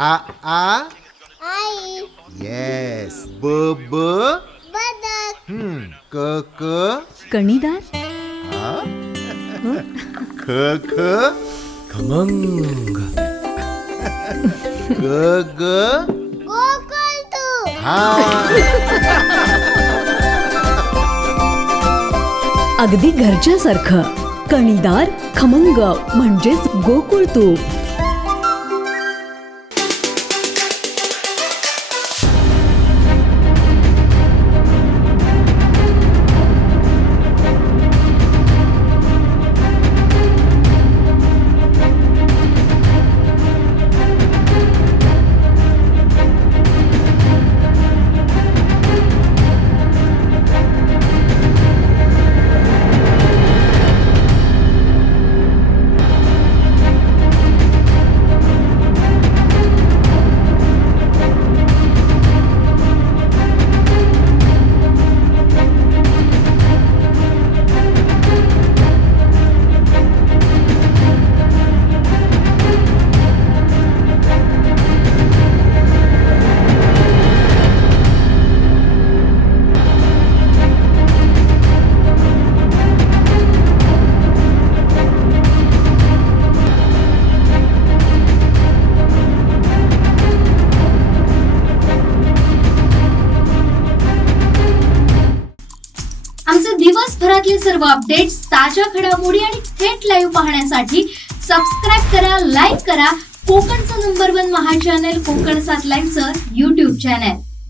आ आ आई. Yes. ब ब बदक. क क कणीदार. आ ख ख खमंग. ग ग गोकुळतू. हा. अगदी घरच्यासारखं. कणीदार खमंग म्हणजेच गोकुळ तूप. आमचे दिवसभरातले सर्व अपडेट्स, ताज्या घडामोडी आणि थेट लाईव्ह पाहण्यासाठी सबस्क्राईब करा, लाईक करा कोकणचं नंबर 1 महा चॅनल कोकण 7 लाईव्हचं YouTube चॅनल.